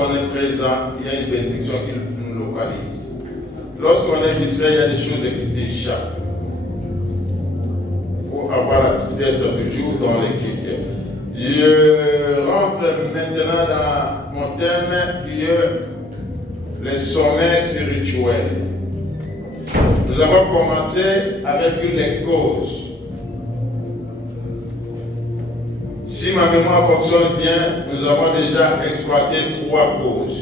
lorsqu'on est présent, il y a une bénédiction qui nous localise. Lorsqu'on est distrait, il y a des choses qui t'échappent. Il faut avoir l'attitude d'être toujours dans l'équité. Je rentre maintenant dans mon thème qui est le sommeil spirituel. Nous avons commencé avec les causes. Si ma mémoire fonctionne bien, nous avons déjà exploité 3 causes.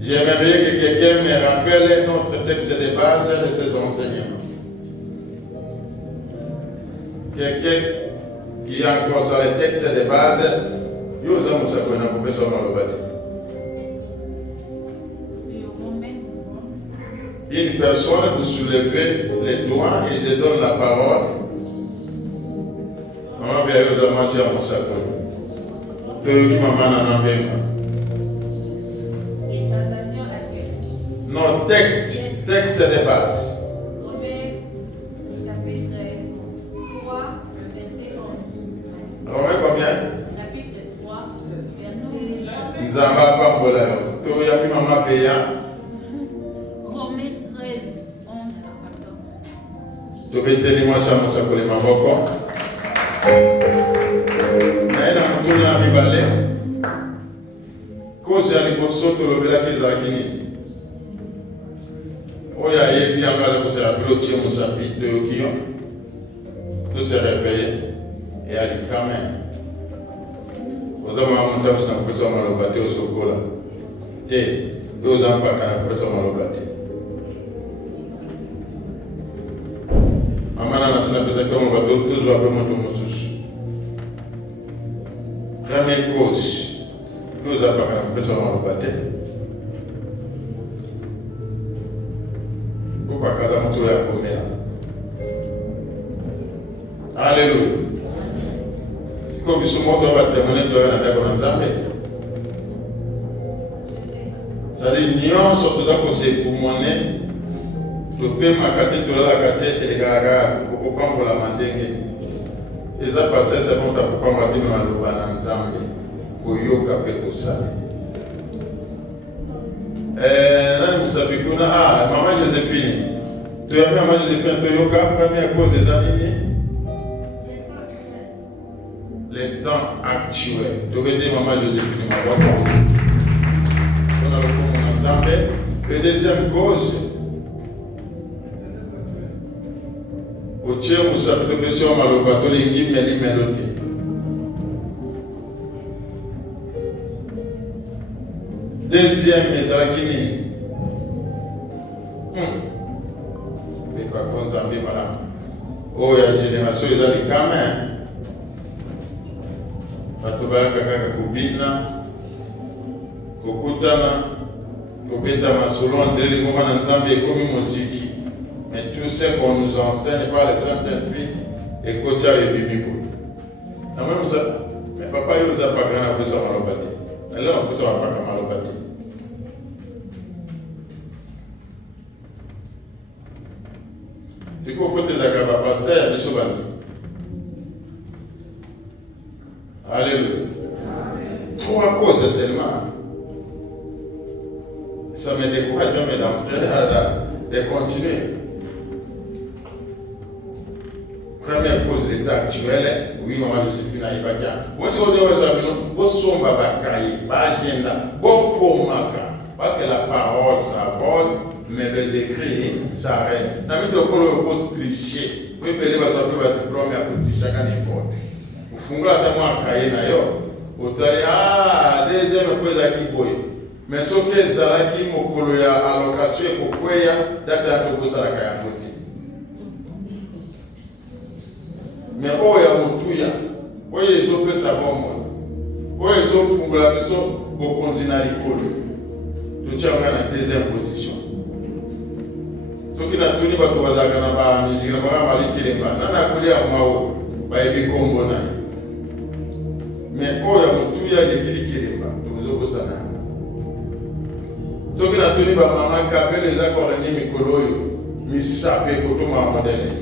J'aimerais que quelqu'un me rappelle notre texte de base de ces enseignements. Quelqu'un qui a encore sur le texte de base, une personne, vous soulevez les doigts et je donne la parole. Maman vient de manger à mon sac. Non, texte de base. Romains, chapitre 3, verset 11. Romains combien? Chapitre 3, verset 11. Nzamba Pambola. Tu as mis maman payant. Romains 13, 11 à 14. Tu peux tenir moi ça, mon sac pour les maboko. Naina mutuna mibale. Cause ya liboso tolobela ke zakini. Oya yebi anga ko se rappelle tie mon chapitre de Okion. Tout se réveiller et a dit quand même. Odama monta sa ko so malobate o sokola. Te do dan pa kana ko so malobate. Amana na sana pesa ko mo bato tout va pas monter tous. Première cause, nous avons pas besoin de battre. Pour pas qu'à la moto ya combien. Alléluia. Si comme ils sont morts, on va demander de la dame en entendre. Ça dit nion surtout là que c'est pour monnaie. Le paiement carte de la carte et les gars pour prendre la mandingue. Et ça passe, c'est bon, pour prendre la vie dans le banan Zambé. Pour yoka pe kosala. Nani musabi kuna maman Joséphine. Tu as maman Joséphine to yoka première cause des années. Les temps actuels. Tu veux dire maman Joséphine ma voix. On a le coup en Zambé. Et deuxième cause. Au Tchè musabi to besio malobato lingi meli meloti. Deuxième, mais à la Guinée. Mais pas comme Zambie, madame. Oh, il y a une génération, ils avaient quand même. Fatobaya Kaka Kubina, Kokutana, Kopeta Masolo, André Lingoma Nzambi et comme musique. Mais tout ce qu'on nous enseigne par le Saint-Esprit et Kocha et Bibibou. Non, même ça, mais papa, il nous a pas grand à ça malobati. Alors, on peut savoir pas comment malobati. C'est qu'il faut que les agabas passent à Bishobani. Alléluia. 3 causes seulement. Ça me décourage même de continuer. Première cause de l'état actuel, oui, maman Joséphine a Ibaka. Moi, si on dit aux amis, vous sommes Babakaï, Bagenda, Bokomaka. Parce que la parole s'aborde, mais les écrits s'arrêtent. N'a mis de colo cause tricher. Vous pouvez payer votre diplôme et à côté chaque année. Vous fungez la tellement à Kaye Nayo. Vous avez deuxième cause à Kiboy. Mais ce que Zalaki Mokolo ya allocation et Kokoya, date à Togo Salakaya côté. Mais oh ya mutuya, oh ils ont fait ça bon, oh ils ont fumé la personne au continent l'école. Tu tiens en deuxième position. Ce qui n'a tenu pas tout le monde na musique, na ba mali telemba, na na kulia mao, ba ebi Congo na. Mais oh ya mutuya de kili telemba, tu zo bosana. Ce qui n'a tenu pas maman capé les accords ni mikolo yo, mi sapé ko to ma modèle.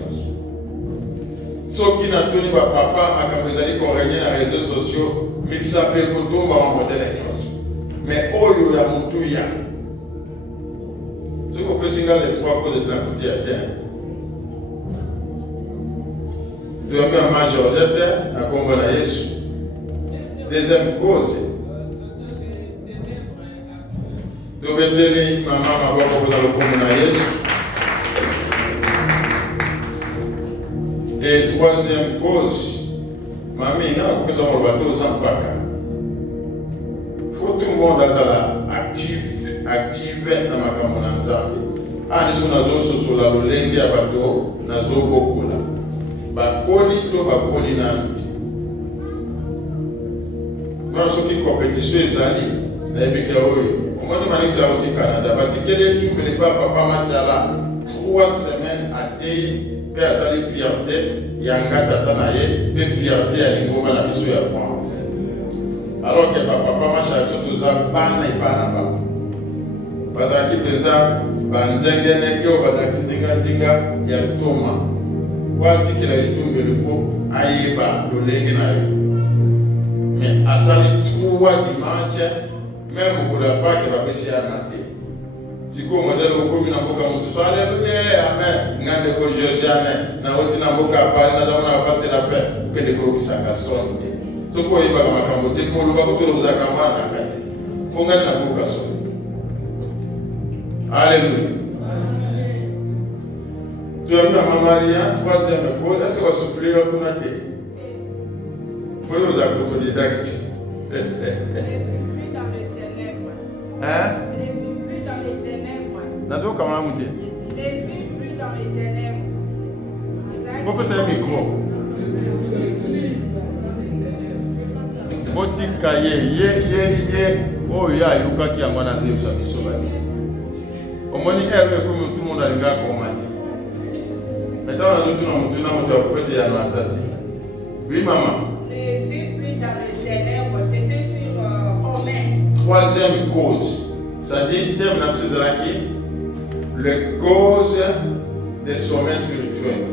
Ce qui n'a tenu pas papa à quand vous allez régner dans les réseaux sociaux, misape kotomba wa modele nyonso. Mais oyo ya mutu ya. Ce qu'on peut signaler les 3 causes de la côté à terre. Première majorité, à Congo na Yesu. Deuxième cause. Tobeteli maman maboko dans le Congo na Yesu. Et troisième cause, mamie, n'a pas besoin de bateau sans paka. Faut tout le monde active dans ma camonanzambi. Ah, nous sommes sur la lolenge à bateau, nous sommes beaucoup là. Bakoli to bakoli nanti. Moi, ce qui compétition est allé, n'habite oyo. Au moins de manière ça au Canada, batikele tout mais pas papa machala 3 semaines à terre. Pe azali fierté yanga tata na ye pe fierté ya lingoma na biso ya France. Alors que papa macha tout za bana ipana ba. Badaki penza banzengene kyo badaki ndinga ya toma. Wati kila itumbe lefo ayeba lolenge na yo. Mais asali 3 dimanche même pour la Pâque va passer à matin. Si comme modèle au commun na mboka mususu alléluia amen ngande ko Josiane na oti na mboka pale na zamana passer la fête que de ko kisanga sonde so ko iba kama kambote ko luka ko tolo za kama na ngande ko ngande na mboka so alléluia. Tu as ma Maria troisième cause est-ce que va souffrir au kunate pour vous autodidacte hein Nado comment monter? Les vues plus dans les ténèbres. Pourquoi c'est un micro? Botika ye oh ya yuka ki angwana ndio sabiso bali. Omoni ewe comme tout le monde a linga komati. Maintenant on a tout na mutuna mutu akopese ya nwanzati. Oui maman. Les vues plus dans les ténèbres, c'était sur Romain. Troisième cause. Ça dit thème na qui les causes des sommets spirituels.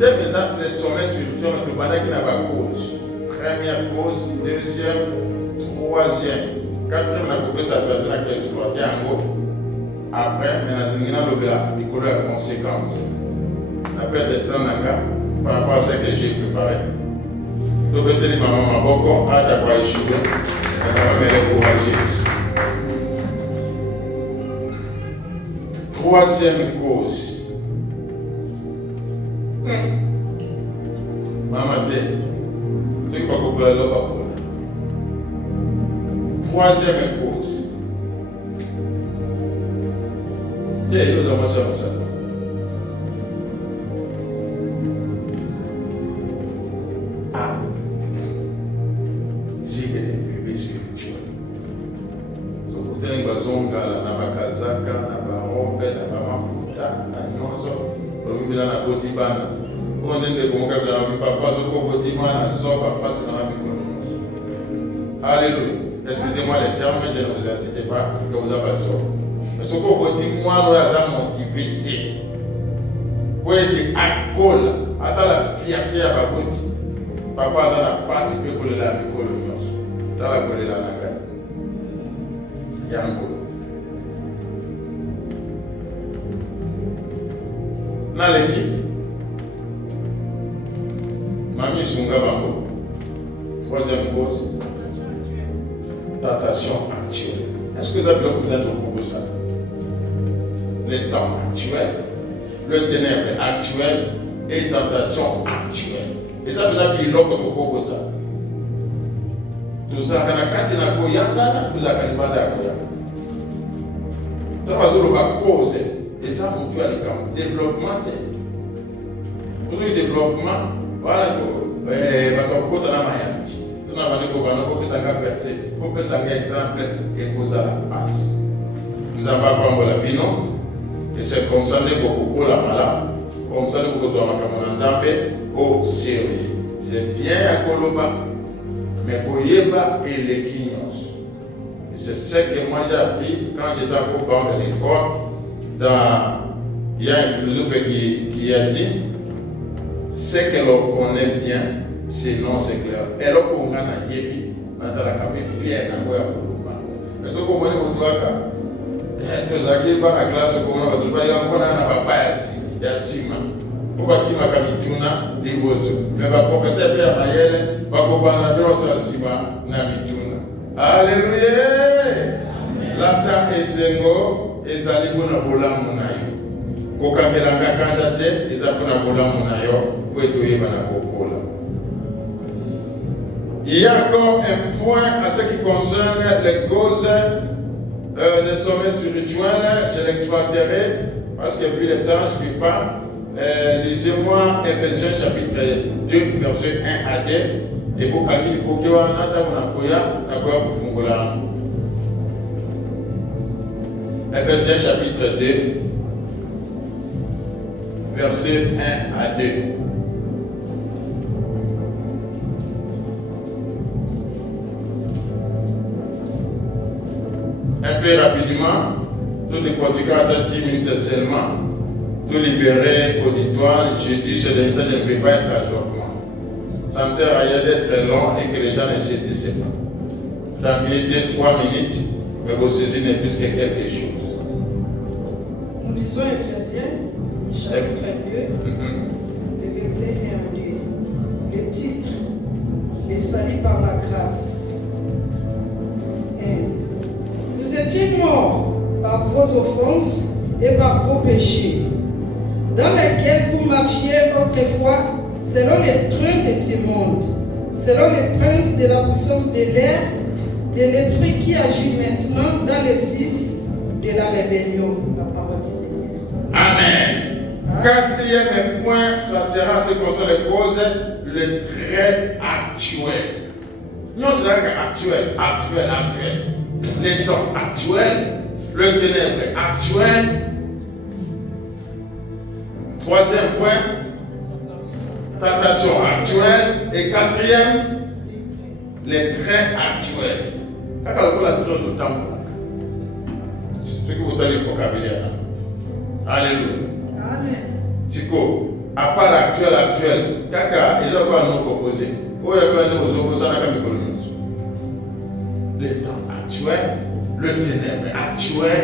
C'est déjà les sommets spirituels, on te demande qu'il n'a pas cause. Première cause, deuxième, troisième, quatrième, on a coupé sa personne qui a exploité en gros. Après, on a terminé la conséquence. On a perdu des temps par rapport à ce que j'ai préparé. Donc, je vais maman Maboko, à ta quoi échouer, ça va me encourager. Troisième cause. Maman dit, ce qui va couper là, va couper. Troisième cause. Tiens, nous avons ça. Ah, j'ai des bébés spirituels. Donc, vous tenez la zonga, la bakazaka, la barobe, la bamaputa, la nyonzo, le bébé na koti bana. On est des bons cas, papa, ce qu'on peut dire, papa, c'est dans la micro. Alléluia. Excusez-moi les termes, mais je ne vous incite pas que vous avez besoin. Mais ce qu'on peut dire, moi, nous avons motivité. Pour être à col, à ça la fierté à Baboti. Papa, dans la passe, il peut coller la micro, dans la coller la nagate. Yango. Naleki. Mamie Sunga Bango. Troisième cause. Tentation actuelle. Est-ce que vous avez beaucoup d'être au cours de ça? Le temps actuel, le ténèbre actuel et tentation actuelle. Et ça peut être l'autre au cours de ça. Tout ça, quand on a quatre na koyanga, tout ça, quand on a koyanga. Donc, on va cause. Et ça, on peut aller comme développement. Pour le développement, voilà, on va mayanti. On va faire un exemple et cause à la passe. Nous avons appris la bino, et c'est comme ça que nous avons la malade, comme ça que nous avons au sérieux. C'est bien à Koloba, mais pour Yeba et les Kinyos. C'est ce que moi j'ai appris quand j'étais au bord de l'école. Il y a un philosophe qui a dit ce que l'on connaît bien, sinon c'est clair. Et là, on a yebi, nazalaka mpe fier nango ya koloba. Mais soki omoni motu kaka tozalaki bana classe komona bato balinga mpona na baba ya nsima po bakimaka mituna liboso. Mais baprofeser mpe ya mayele bakobana mpe bato ya nsima na mituna. Alleluya! Lata esengo ezali mpona bolamu na yo. Kokambelanga kanda te eza mpona bolamu na yo po etoyeba na kokola. Il y a encore un point à ce qui concerne les causes des sommets spirituels. Je l'exploiterai parce que vu le temps, je ne peux pas. Lisez-moi Ephésiens chapitre 2, verset 1 à 2. Et pour Camille, pour que vous ayez kufungula. Ephésiens chapitre 2, verset 1 à 2. Un peu rapidement, tout décortiquer à 10 minutes seulement, tout libérer auditoire. Je dis ce dernier temps, je ne peux pas être à jour. Ça ne sert à rien d'être long et que les gens ne saisissent pas. T'as mis 3 minutes, mais vous saisissez ne plus que quelque chose. Nous lisons Ephésiens, chapitre 2, le verset 1 à 2. Le titre, les saluts par la grâce. 1. Vous étiez morts par vos offenses et par vos péchés, dans lesquels vous marchiez autrefois selon les trains de ce monde, selon les princes de la puissance de l'air, de l'esprit qui agit maintenant dans les fils de la rébellion. La parole du Seigneur. Amen. Quatrième point, ça sera ce qui concerne les causes, le trait actuel. Non, c'est actuel. Les temps actuels, le ténèbre actuel. Troisième point, tentation actuelle. Et quatrième, les traits actuels. Quand on a la train de temps, c'est ce que vous avez le vocabulaire. Alléluia. Amen. Siko, à part actuel, kaka, ils ont pas nous proposé. Les temps actuels, le ténèbre actuel,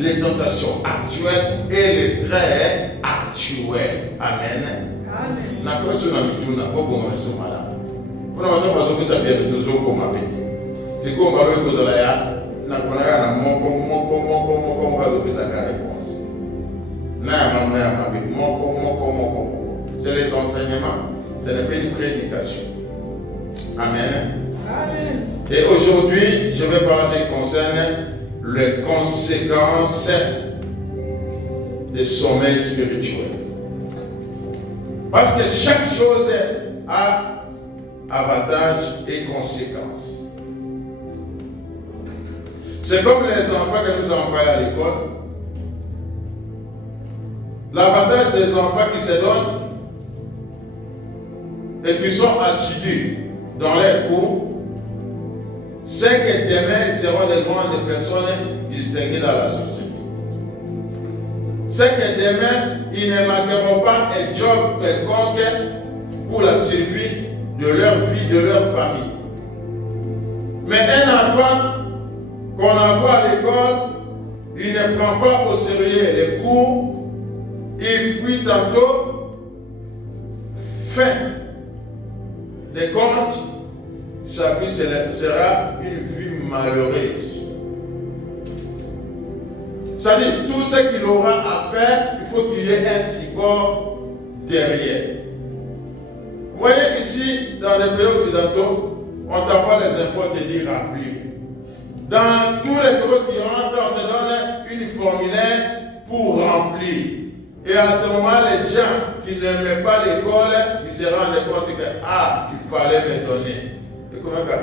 les tentations actuelles et les traits actuels. Amen. Amen. Na kwa suna mituna kwa maso mala. Kuna watu wazobisa pia tuzo koma peti. Siko mbalo iko dola ya na kuna na moko wazobisa ka réponse. Na mabi moko. C'est les enseignements, ce n'est pas une prédication. Amen. Amen. Et aujourd'hui, je vais parler de ce qui concerne les conséquences des sommeils spirituels. Parce que chaque chose a avantage et conséquences. C'est comme les enfants que nous envoyons à l'école. L'avantage des enfants qui se donnent et qui sont assidus dans les cours, c'est que demain ils seront des grandes personnes distinguées dans la société. C'est que demain ils ne manqueront pas un job quelconque pour la survie de leur vie, de leur famille. Mais un enfant qu'on envoie à l'école, il ne prend pas au sérieux les cours, il fuit tantôt, fin des comptes, sa vie sera une vie malheureuse. C'est-à-dire, tout ce qu'il aura à faire, il faut qu'il y ait un support derrière. Vous voyez ici, dans les pays occidentaux, on t'envoie les impôts te dire remplir. Dans tous les bureaux qui rentrent, on te donne une formulaire pour remplir. Et à ce moment, les gens qui n'aimaient pas l'école, ils se rendent compte que, il fallait me donner. Et comment ça?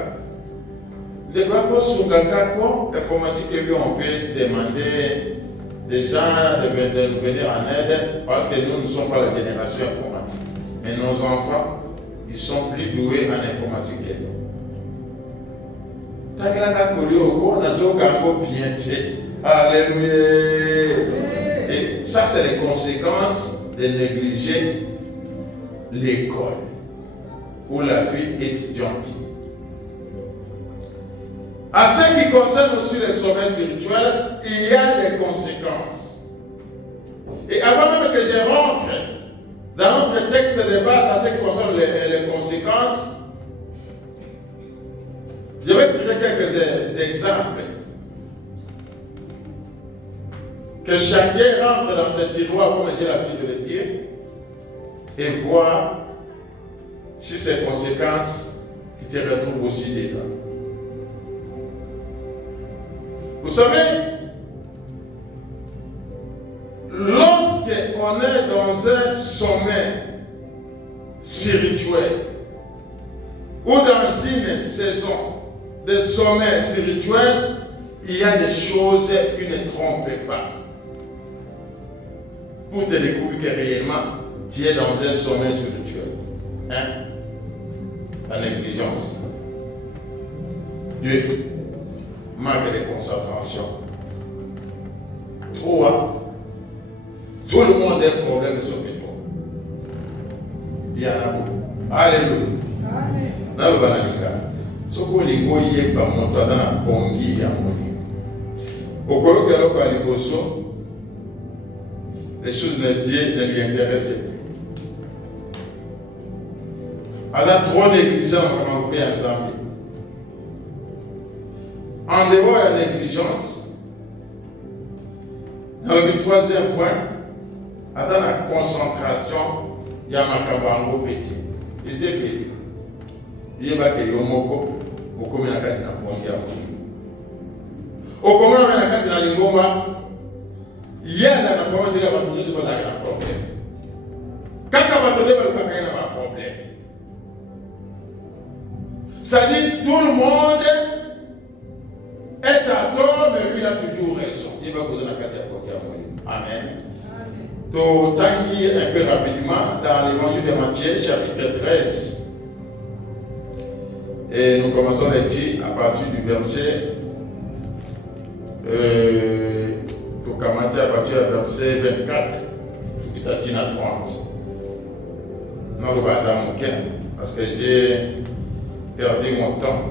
Les grands sur Gangako, informatique, on peut demander des gens de nous venir en aide parce que nous ne sommes pas la génération informatique. Mais nos enfants, ils sont plus doués en informatique que nous. Alléluia. Et ça, c'est les conséquences de négliger l'école ou la vie étudiante. En ce qui concerne aussi les sommets spirituels, il y a des conséquences. Et avant même que je rentre dans notre texte de base en ce qui concerne les conséquences, je vais tirer quelques exemples. Que chacun rentre dans ce tiroir, comme j'ai l'habitude de le dire, et voir si ces conséquences qui te retrouvent aussi dedans. Vous savez, lorsqu'on est dans un sommet spirituel ou dans une saison de sommet spirituel, il y a des choses qui ne trompent pas. Pour te découvrir que réellement, tu es dans un sommet spirituel. Hein? La négligence. Dieu. Manque de concentration. Trop, hein? Tout le monde a un problème sauf toi. Il y en a beaucoup. Alléluia. Amen. Dans le banalika. Ce que l'ingo y est pas mon dans la bongi à mon lit. Au colo que l'on a liboso, les choses de Dieu ne lui intéressaient plus. Alors trop négligent comme on peut entendre. En dehors de la négligence, dans le troisième point, dans la concentration, il y a ma cabango petit. Il dit petit. Il y a que yomoko, au commun à Katina Pongia. Au commun à Katina Lingoma, il y a la problème de la bataille, je ne sais pas un problème. Quand la bataille, il y a un problème. Ça dit tout le monde est à tort, mais lui il a toujours raison. Il va vous donner la carte à Amen. Donc, tanguy un peu rapidement dans l'évangile de Matthieu, chapitre 13. Et nous commençons à dire à partir du verset. Pour commencer à partir du verset 24. Tout à 30. Non, le bas dans mon cœur. Parce que j'ai perdu mon temps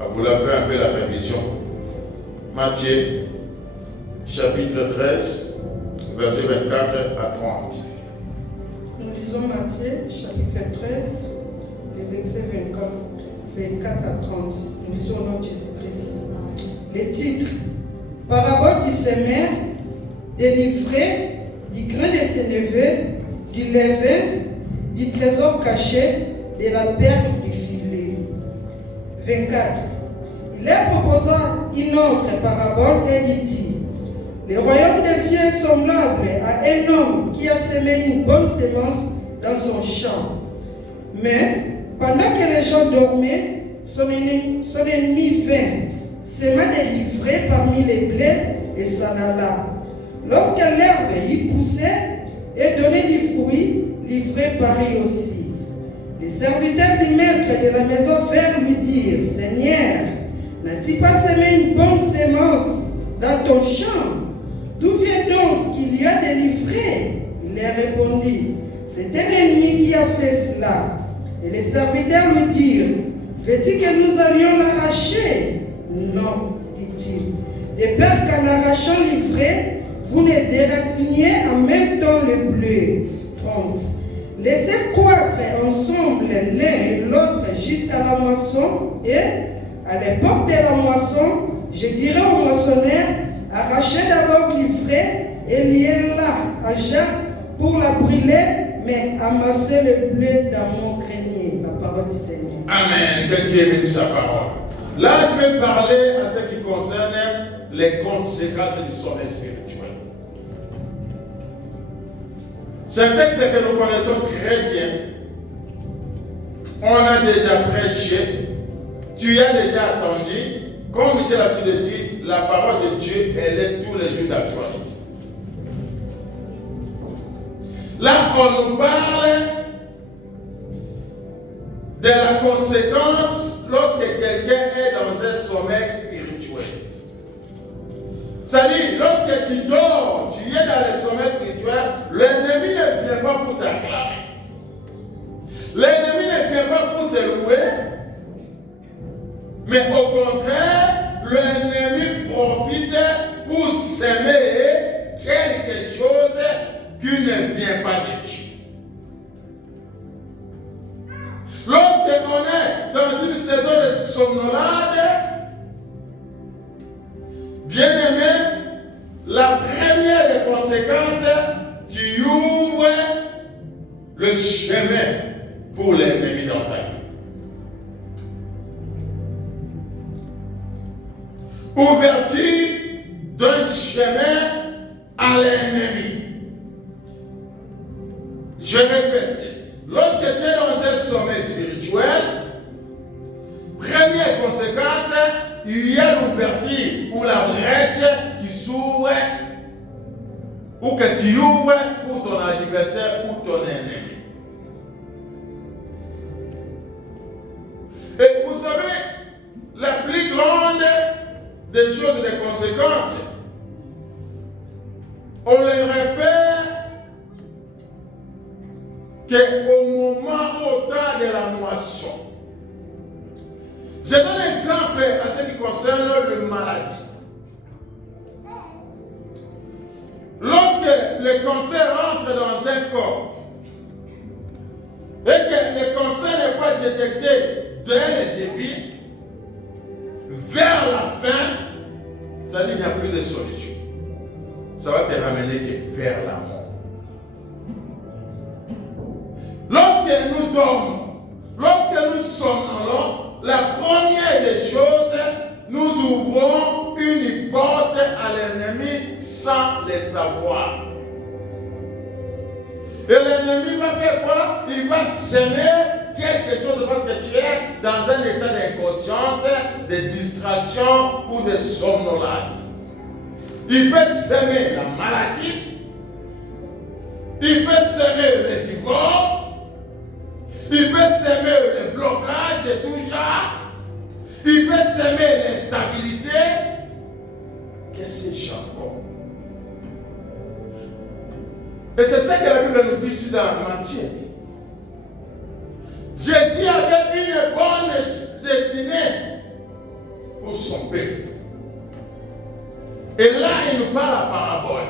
à vouloir faire un peu la prévision. Matthieu, chapitre 13, verset 24 à 30. Nous lisons Matthieu, chapitre 13, les versets 24 à 30. Nous lisons au nom de Jésus-Christ. Les titres. Parabole du semeur, des livrets, du grain de ses neveux, du levain, du trésor caché, de la perle du filet. 24. Il leur proposa une autre parabole et il dit: le royaume des cieux est semblable à un homme qui a semé une bonne semence dans son champ. Mais pendant que les gens dormaient, son ennemi vint, sema des livrets parmi les blés et s'en alla. Lorsque l'herbe y poussait et donnait du fruit, livré parit aussi. Les serviteurs du maître de la maison vinrent lui dire: Seigneur, n'as-tu pas semé une bonne semence dans ton champ? D'où vient donc qu'il y a des livrets? Il leur répondit: c'est un ennemi qui a fait cela. Et les serviteurs lui dirent: veux-tu que nous allions l'arracher? Non, dit-il. De peur qu'en arrachant l'ivraie, vous ne déraciniez en même temps le bleu. 30. Laissez croître ensemble l'un et l'autre jusqu'à la moisson, et à l'époque de la moisson, je dirai au moissonneur: arrachez d'abord l'ivraie et liez-la à Jacques pour la brûler, mais amassez le blé dans mon grenier. La parole du Seigneur. Amen. Que Dieu bénisse sa parole. Là, je vais parler à ce qui concerne les conséquences du sommeil spirituel. C'est un texte que nous connaissons très bien. On a déjà prêché. Tu as déjà attendu. Comme j'ai l'habitude de dire, la parole de Dieu, elle est tous les jours d'actualité. Là, on nous parle de la conséquence lorsque quelqu'un est dans un sommeil spirituel. C'est-à-dire, lorsque tu dors, tu es dans le sommeil spirituel, l'ennemi ne vient pas pour t'acclamer. L'ennemi ne vient pas pour te louer, mais Mais au contraire, l'ennemi profite pour semer quelque chose qui ne vient pas de Dieu. Lorsqu'on est dans une saison de somnolade, bien aimé, la première des conséquences, tu ouvres le chemin pour l'ennemi dans ta vie. Ouverture d'un chemin à l'ennemi. Je répète, lorsque tu es dans un sommet spirituel, première conséquence, il y a l'ouverture ou la brèche qui s'ouvre ou que tu ouvres pour ton adversaire ou ton ennemi. Et vous savez, la plus grande des choses, des conséquences, on les repère qu'au moment au temps de la moisson. Je donne un exemple à ce qui concerne le maladie. Lorsque le cancer entre dans un corps et que le cancer n'est pas détecté dès le début, vers la fin, ça dit qu'il n'y a plus de solution. Ça va te ramener que vers la mort. Lorsque nous dormons, lorsque nous somnolons, la première des choses, nous ouvrons une porte à l'ennemi sans le savoir. Et l'ennemi va faire quoi? Il va semer quelque chose parce que tu es dans un état d'inconscience, de distraction ou de somnolage. Il peut semer la maladie, il peut semer le divorce, il peut semer le blocage de tout genre, il peut semer l'instabilité. Qu'est-ce que c'est encore? Et c'est ça que la Bible nous dit ici dans Matthieu. Jésus avait une bonne destinée pour son peuple. Et là, il nous parle la parabole.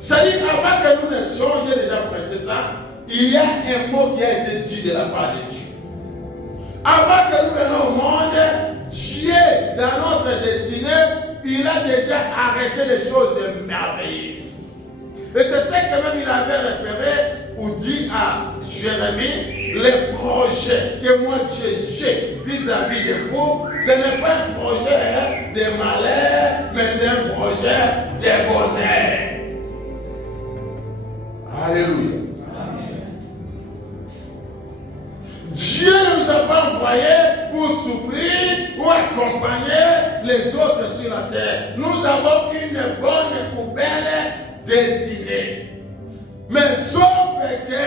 C'est-à-dire, avant que nous ne songions déjà prêcher ça, il y a un mot qui a été dit de la part de Dieu. Avant que nous venions au monde, Dieu, dans notre destinée, il a déjà arrêté les choses merveilleuses. Et c'est ça que même il avait repéré ou dit à Jérémie, les projets que moi j'ai vis-à-vis de vous, ce n'est pas un projet de malheur, mais c'est un projet de bonheur. Alléluia. Dieu ne nous a pas envoyés pour souffrir ou accompagner les autres sur la terre. Nous avons une bonne ou belle destinée. Mais sauf que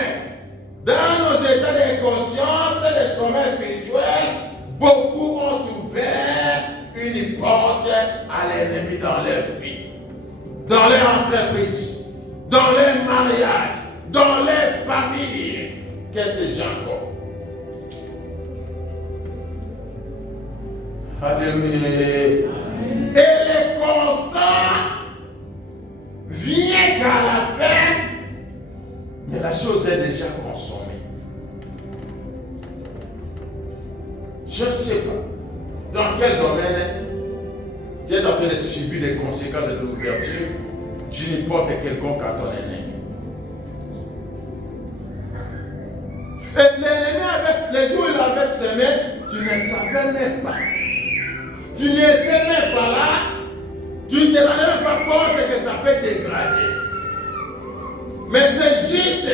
dans nos états de conscience, les sommets spirituels, beaucoup ont ouvert une porte à l'ennemi dans leur vie, dans leur entreprise, dans leur mariage, dans leur famille. Qu'est-ce que j'ai encore? Alléluia. Et le constat vient qu'à la fin, mais la chose est déjà consommée. Je ne sais pas dans quel domaine tu es en train de subir les conséquences de l'ouverture d'une porte quelconque à ton ennemi. Et l'ennemi, les jours où il avait semé, tu ne savais même pas. Tu n'étais même pas là. Tu ne te rendais même pas compte que ça peut dégrader. Mais c'est juste,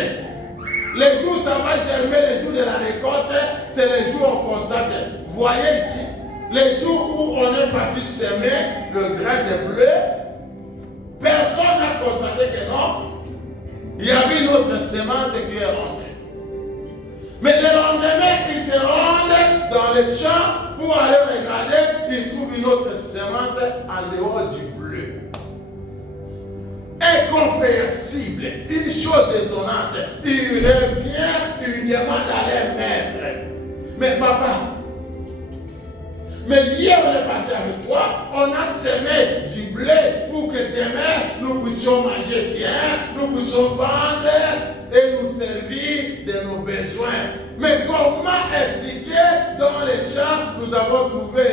les jours où ça va germer, les jours de la récolte, c'est les jours où on constate. Voyez ici, les jours où on est parti semer le grain de bleu, personne n'a constaté que non, il y avait une autre semence qui est rentrée. Mais le lendemain, ils se rendent dans les champs pour aller regarder, ils trouvent une autre semence en dehors du bleu. Incompréhensible, une chose étonnante. Il revient, il demande à leur maître. Mais papa, Mais hier, on est parti avec toi. On a semé du blé pour que demain, nous puissions manger bien, nous puissions vendre et nous servir de nos besoins. Mais comment expliquer dans les champs, nous avons trouvé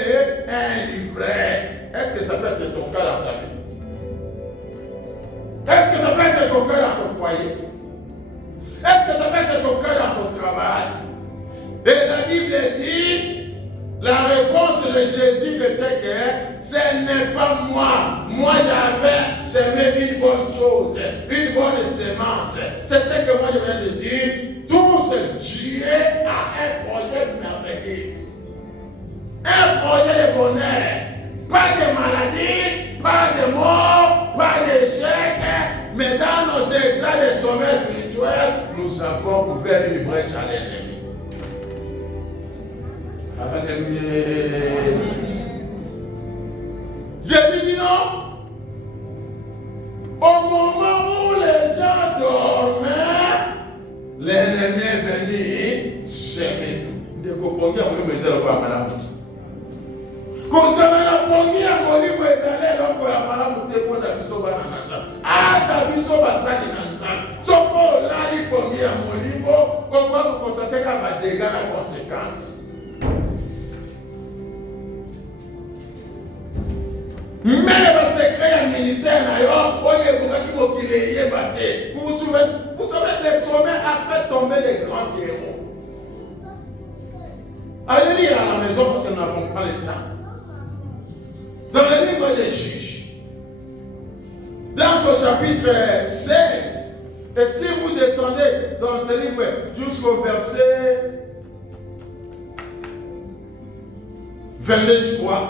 un livret? Est-ce que ça peut être ton cas dans ta vie? Est-ce que ça peut être ton cas dans ton foyer? Est-ce que ça peut être ton cas dans ton travail? Et la Bible dit, la réponse de Jésus était que ce n'est pas moi. Moi j'avais semé une bonne chose, une bonne semence. C'est ce que moi je viens de dire. Tout ce Dieu a un projet merveilleux. Un projet de bonheur. Pas de maladie, pas de mort, pas d'échec. Mais dans nos états de sommeil spirituel, nous avons ouvert une brèche à l'ennemi. Alléluia. Jésus dit non. Au moment où les gens dormaient, l'ennemi est venu semer. De comprendre à mon mesure pas madame. Comme ça na pongi ya molimo ezale loko ya malamu te ko na biso bana nanga. Ata biso basali na nzambe. Soko lali pongi ya molimo, ko kwa ko saseka ba dégâts na conséquences. Même le secret du ministère, vous savez, les sommets a fait tomber les grands héros. Allez lire à la maison parce que nous n'avons pas le temps. Dans le livre des Juges, dans ce chapitre 16, et si vous descendez dans ce livre jusqu'au verset 22, je crois,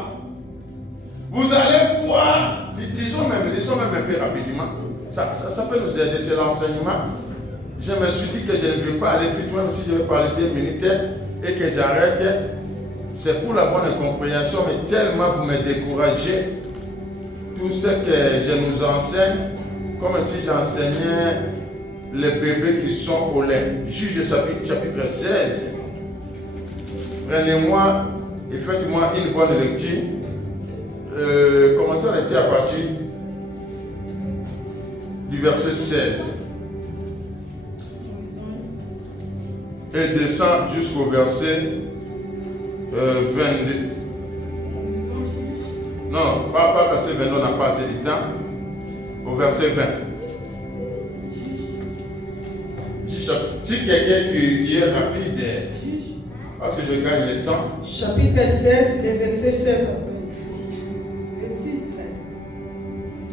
vous allez voir, lisons même un peu rapidement, ça peut nous aider, c'est l'enseignement. Je me suis dit que je ne vais pas aller vite, même si je vais parler 2 minutes et que j'arrête. C'est pour la bonne compréhension, mais tellement vous me découragez. Tout ce que je nous enseigne, comme si j'enseignais les bébés qui sont au lait. Juge chapitre 16. Prenez-moi et faites-moi une bonne lecture. Commençons à lecture à partir du verset 16 et descend jusqu'au verset 22. Non, pas verset 22, on n'a pas assez de temps. Au verset 20. Si quelqu'un qui est rapide, parce que je gagne le temps. Chapitre 16, le verset 16.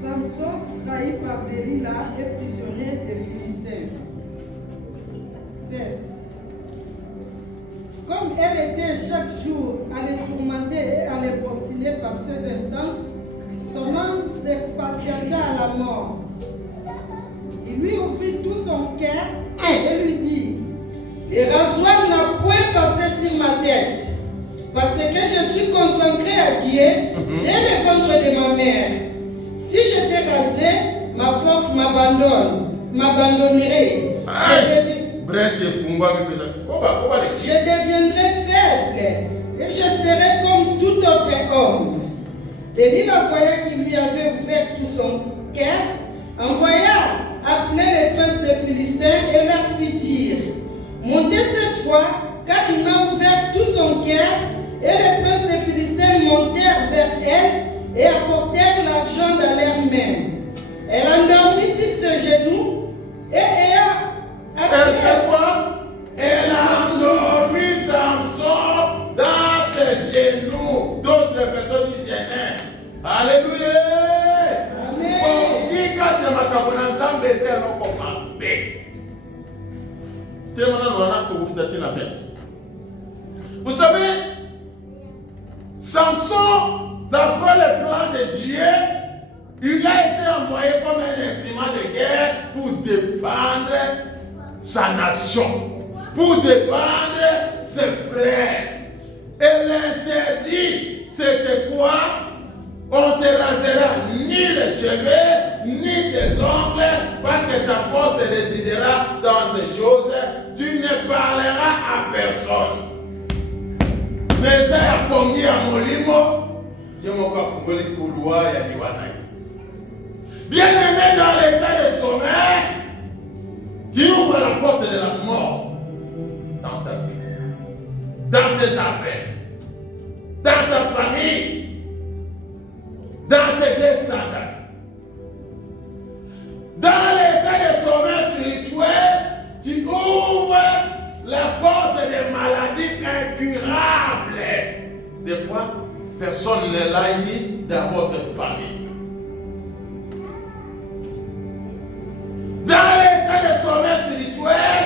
Samson, trahi par Delilah, est prisonnier des Philistins. 16. Comme elle était chaque jour à les tourmenter et à les portiner par ses instances, son âme s'est patienta à la mort. Il lui ouvrit tout son cœur et lui dit: le rasoir n'a point passé sur ma tête, parce que je suis consacré à Dieu dès le ventre de ma mère. Si j'étais rasé, ma force m'abandonnerait. Je deviendrais faible et je serais comme tout autre homme. Delilah voya qu'il lui avait ouvert tout son cœur, envoya appeler les princes des Philistins et leur fit dire: montez cette fois, car il m'a ouvert tout son cœur. Et les princes des Philistins montèrent vers elle et apportèrent l'argent dans leurs mains. Elle endormit sur ses genoux et elle fait quoi? Elle a endormi Samson dans ses genoux. D'autres personnes disent gênés. Alléluia. Amen. Vous savez, Samson, d'après le plan de Dieu, il a été envoyé comme un instrument de guerre pour défendre sa nation, pour défendre ses frères. Et l'interdit, c'était quoi? On te rasera ni les cheveux, ni tes ongles, parce que ta force résidera dans ces choses. Tu ne parleras à personne. Mais ta ya pongi ya molimo, yo moko afungoli couloir ya liwana. Bien-aimé, dans l'état de sommeil, tu ouvres la porte de la mort dans ta vie, dans tes affaires, dans ta famille, dans tes descendants. Dans l'état de sommeil spirituel, tu ouvres la porte des maladies incurables. Des fois, personne ne l'a dit dans votre famille. Dans l'état de sommeil spirituel,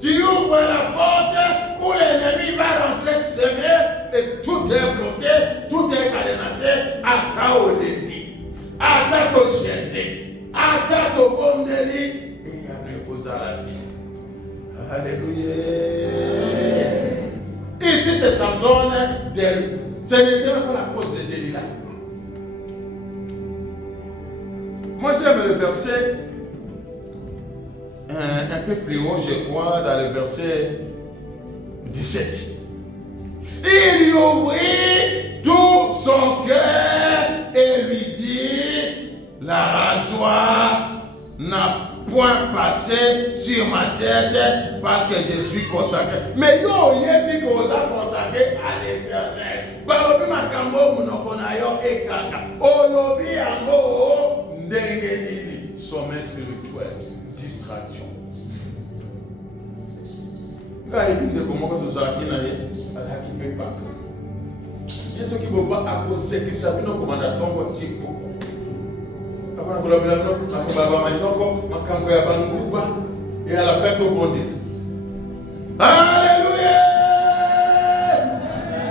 tu ouvres la porte où l'ennemi va rentrer semer et tout est bloqué, tout est cadenassé, à ta au défi, à ta au gêné, à ta au bondeli, et il y a une cause à la vie. Alléluia. Ici, c'est sa zone de. Ce n'était pas la cause de Delilah. Moi, j'aime le verset un peu plus haut, je crois, dans le verset 17. Il lui ouvrit tout son cœur et lui dit, la rasoir n'a point passé sur ma tête parce que je suis consacré. Mais yo, yebi koza consacré à l'Éternel. Balobi makambo munoko na yo ekanga. Olobi yango ndenge nini. Sommeil spirituel, distraction. Là, il dit comment que tu as qui n'a rien, qui ne peut pas. Il y a ceux qui vont voir à cause de ce qui s'appelle nos commandateurs au type. Et à la fête au monde. Alléluia!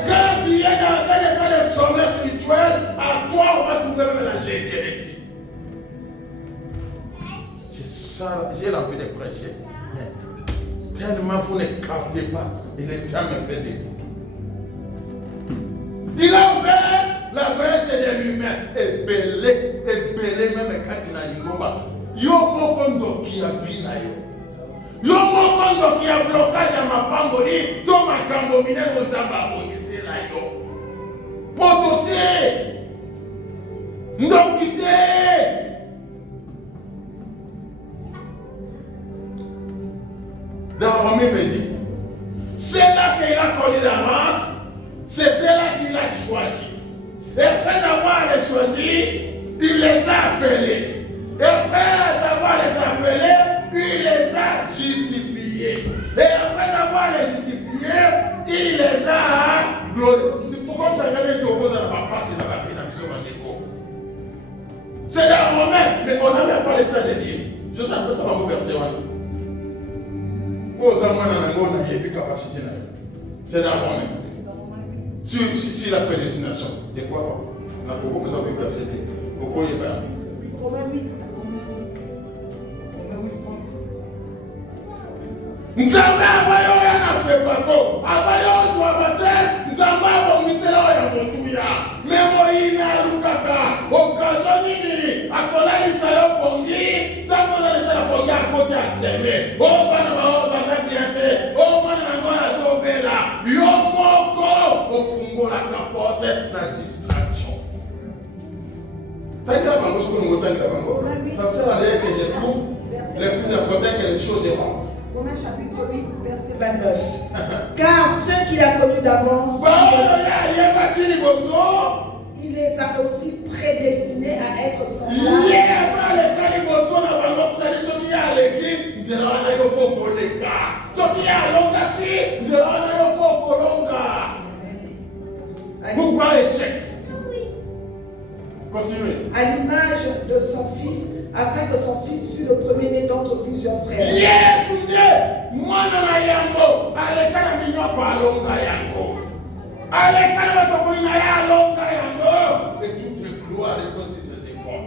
Quand tu es dans un état de sommeil spirituel, à toi on va trouver même la légèreté. J'ai l'envie de prêcher, mais tellement vous ne captez pas, et le temps me fait des photos. Il a ouvert la brèche de lui-même, et belé même quand il a dit yo mokondo qui a vu na yo. Yo mokondo qui a blocage à ma pamboli, to makambo mine mozamba bongisi na yo. Motote, ndokite. Dans Romain me dit, c'est là qu'il a connu d'avance, c'est là qu'il a choisi. Et après avoir les choisi, il les a appelés. Et après avoir les appelés, il les a justifiés. Et après avoir les justifiés, il les a glorifiés. Pourquoi ça jamais été opposé à la papa, c'est dans la vie dans le Mandéco. C'est dans le moment, mais on n'a même pas le temps de lire. Je sais un peu ça va vous verser. Pour ça, moi, on a plus capacité. C'est dans le moment. Si la prédestination, de quoi on a beaucoup besoin de verser. Pourquoi il n'y a pas? Romains 8. Nzamba abayo yana fepako abayo swabate nzamba bongisela ya motuya memo ina lukaka okazoni ni akolali sayo pongi tango na leta la pongi akote aseme o bana ba o baza biente o bana na ngoya zobela yo moko ofungola kapote na distraction. T'as bango ce que nous votons la bango. Ça sert à dire que je trouve les plus importants que les choses errantes. Romains chapitre 8, verset 29. Car ceux qu'il a connus d'avance, il les a aussi prédestinés à être semblables. Pourquoi échec? Continuez. À l'image de son fils, afin que son fils fût le premier-né d'entre plusieurs frères. Yes, moi na yango, alekana minoko alonga yango. Alekana batokoli na ya alonga yango. Et toute gloire et cause se dépend.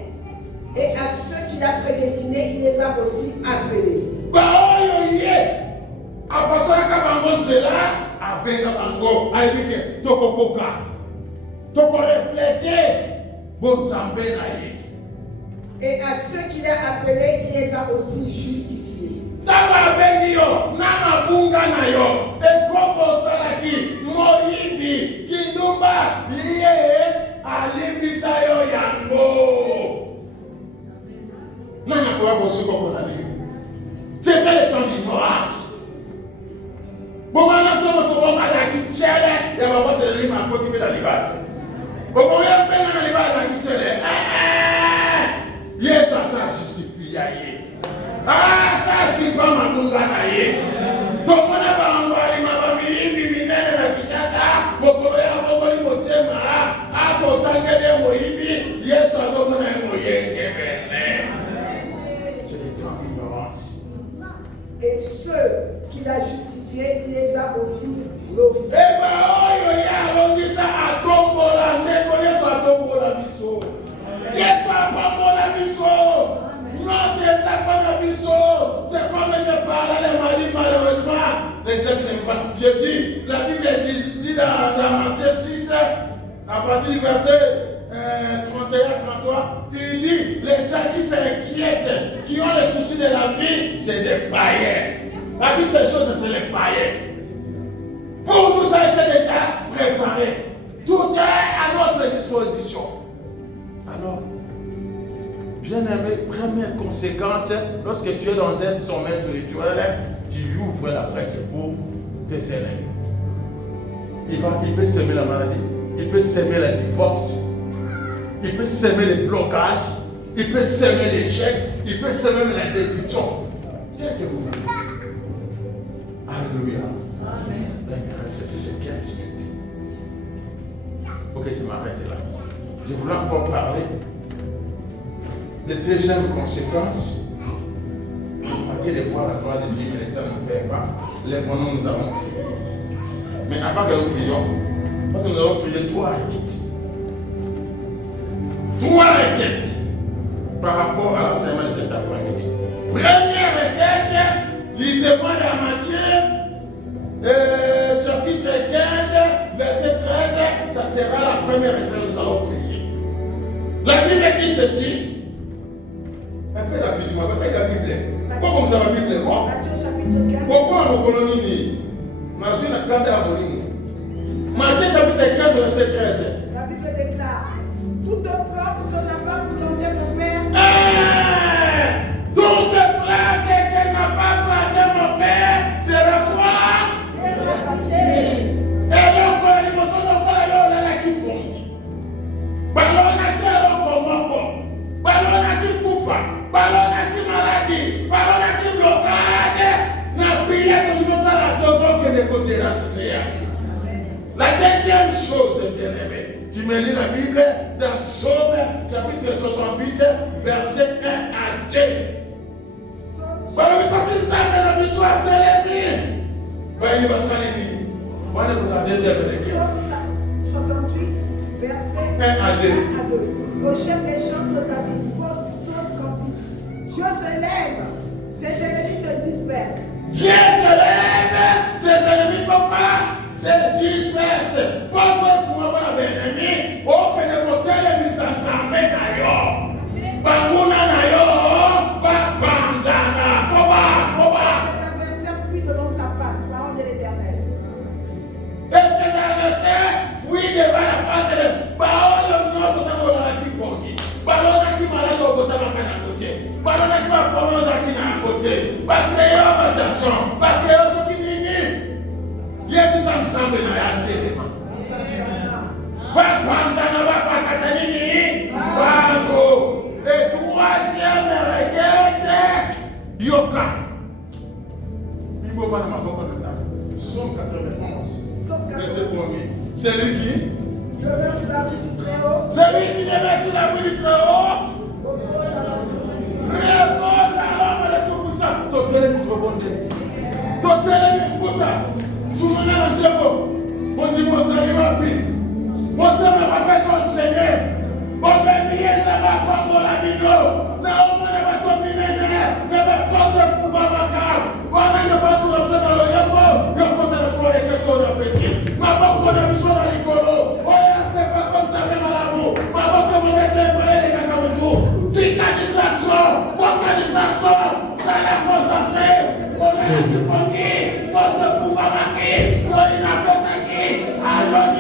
Et à ceux qu'il a prédestinés, il les a aussi appelés. Baoyo ye. Apasolaka bango nzela, abenga bango, ayibike tokokoka. Toko refléter bonzambe na ye. Et à ceux qu'il a appelés, il les a aussi justifiés. Taba bengi yo, nama bunga na yo, ekobo salaki, moyibi, il y a pas de lui à côté de la libère. Pourquoi il y a un peu de libère dans la kitchen? Yes, ça justifie. Ah, ça c'est pas ma bunganaye. Tout le monde va en voir, il m'a mis, il m'a mis, Mokolo ya bongoli motema ato tangele moyibi Yesu akomona moyenge bene. C'est des temps d'ignorance. Et ceux qu'il a justifiés, il les a aussi glorifiés. Eh ben oyo ya longisa atombola neko Yesu atombola biso. Yesu atombola biso. Non, c'est ça qu'on a biso. C'est comme il parle les maris malheureusement. Les gens qui n'aiment pas. Je dis, la Bible dit dans Matthieu 6, à partir du verset 31-33, il dit, les gens qui s'inquiètent, qui ont les soucis de la vie, c'est des païens. La vie, ces choses, c'est les païens. Pour nous, ça a été déjà préparé. Tout est à notre disposition. Alors, bien-aimé, première conséquence, lorsque tu es dans un sommet spirituel, tu ouvres la brèche pour tes ennemis. Il peut semer la maladie, il peut semer le divorce, il peut semer les blocages, il peut semer l'échec, il peut semer la décision. Qu'est-ce que vous voulez? Alléluia. Amen. Là, il reste ces 15 minutes. Il faut que je m'arrête là. Je voulais encore parler. Les deuxième conséquence, marquez les voix la gloire de Dieu, mais les temps ne paient pas. Lèvons-nous, nous allons prier. Mais avant que nous prions, parce que nous allons prier 3 requêtes. 3 requêtes par rapport à l'enseignement de cet après-midi. Première requête, lisez-moi dans Matthieu, chapitre 15, verset 13, ça sera la première requête que nous allons prier. La Bible dit ceci. Après la Bible, la Bible. Pourquoi vous avez la Bible? Matthieu chapitre 15. Pourquoi on colonie? Matthieu n'a qu'à d'amour. Matthieu chapitre 15, verset 13. La Bible déclare, toute plante que n'a pas planté mon père. Toute plante que n'a pas planté mon père sera quoi? Dévastée. Et donc, il faut que la qui compte. Ballon à terre, on ballon à qui koufa. Ballon à qui maladie, ballon à qui blocage, n'a prié que nous sommes à 2 ans que les côtés de la sphère. La deuxième chose, bien aimé, tu me lis la Bible dans Psaume chapitre 68, verset 1 à 2. Ballon à qui nous amène à l'histoire de l'ennemi. Il va s'aligner. Voilà pour la deuxième requête. 68, verset 1 à 2. Au chef des chants de David, psaume cantique. Dieu se lève, ses ennemis se dispersent. Dieu se lève, ses ennemis font quoi? Se dispersent. Votre foi va l'ennemi, au que de côté l'ennemi s'entame na yo. Banguna na yo, banjana, koba. Ses adversaires fuient devant sa face, parole de l'Éternel. Et ses adversaires fuient devant la face de parole de notre Dieu qui pongi. Parole qui malade au côté de la côté. Parole qui va prolonger qui n'a côté. Batréo attention, batréo ce qui n'est. Il y a des ensemble dans la télé. Et troisième requête, Yoka. Psaume 91. Verset 1er. C'est lui qui Demeure sur l'abri du Très-Haut. Celui qui demeure sur l'abri du Très-Haut. Repose à l'abri du Très-Haut. Repose à l'ombre de Tout-Puissant. Totele notre bonté. Totele notre bonté. Soumana na Dieu. Mon dimanche à l'Iwapi. Mon temps n'a pas besoin de Seigneur. Mon bénier n'a pas prendre la bino. Mais au moins n'a pas dominé. N'a pas prendre le fou babaka. On n'a pas sur l'objet dans le yoko. Yoko de la trois et quelque chose à péter. Ma banque on a vu ça dans l'écolo. On a fait pas comme ça même à l'amour. Ma banque on a été vrai les gars comme tout. Vitalisation. Vocalisation. Ça l'a concentré. On a dit qu'on dit. On ne pouvait pas marquer. On n'a pas attaqué. Alors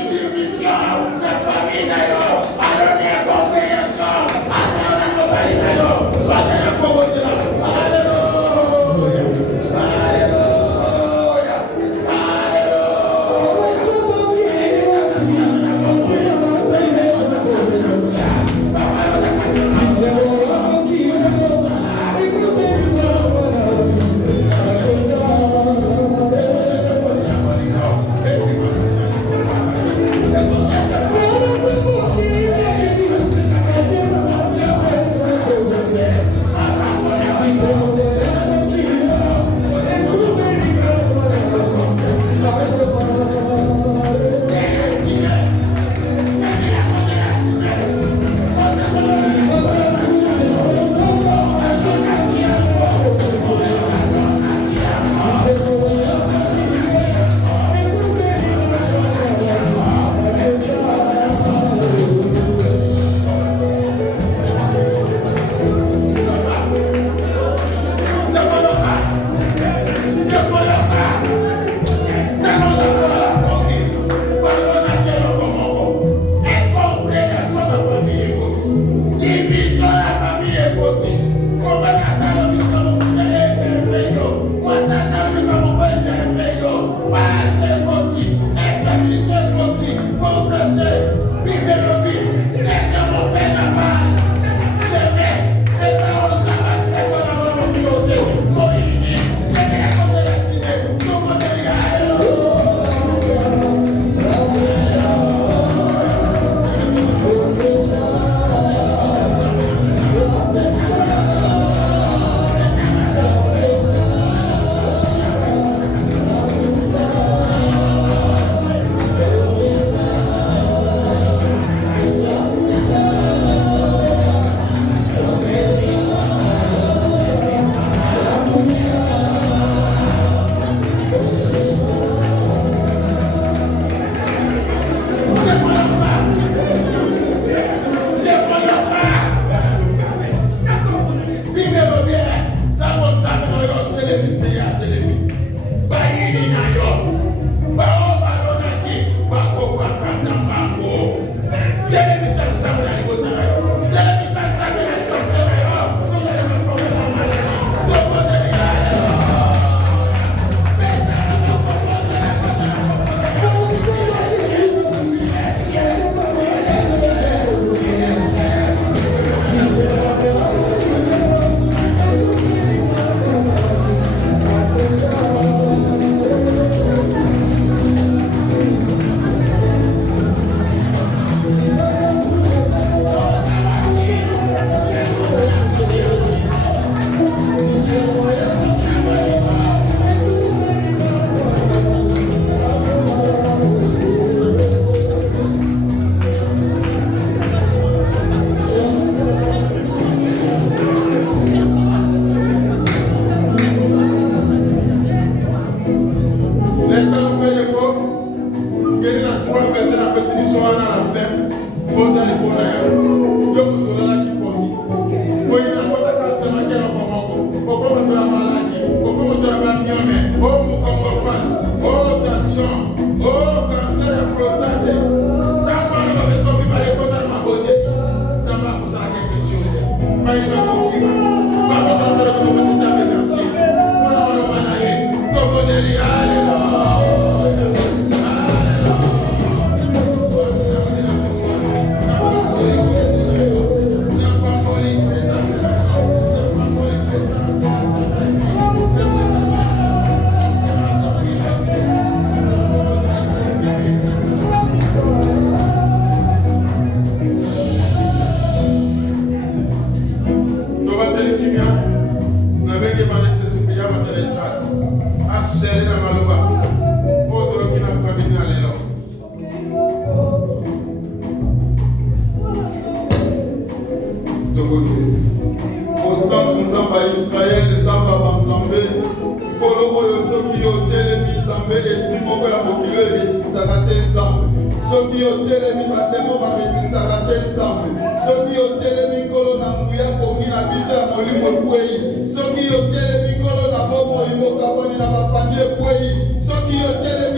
Soki yo tele mikolo na bomo imoka boni na bafamie kwei. Soki yo tele